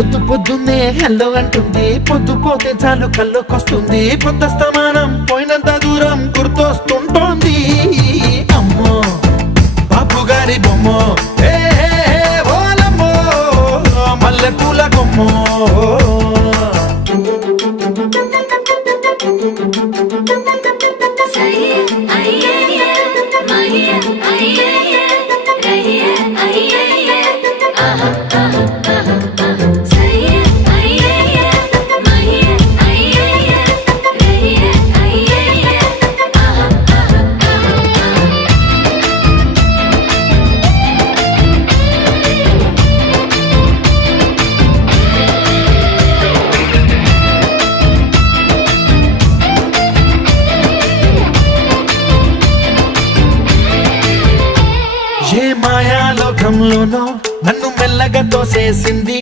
పొద్దున్నే హెల్లో అంటుంది, పొద్దు పోతే చాలు కళ్ళొకొస్తుంది, పొద్దస్తమానం పోయినంత దూరం గుర్తొస్తుంటోంది. అమ్మో బాపు గారి బొమ్మో, ఓలమ్మో మల్లె పూల కొమ్మో. ఏ మాయాలోకంలోనో నన్ను మెల్లగా తోసేసింది.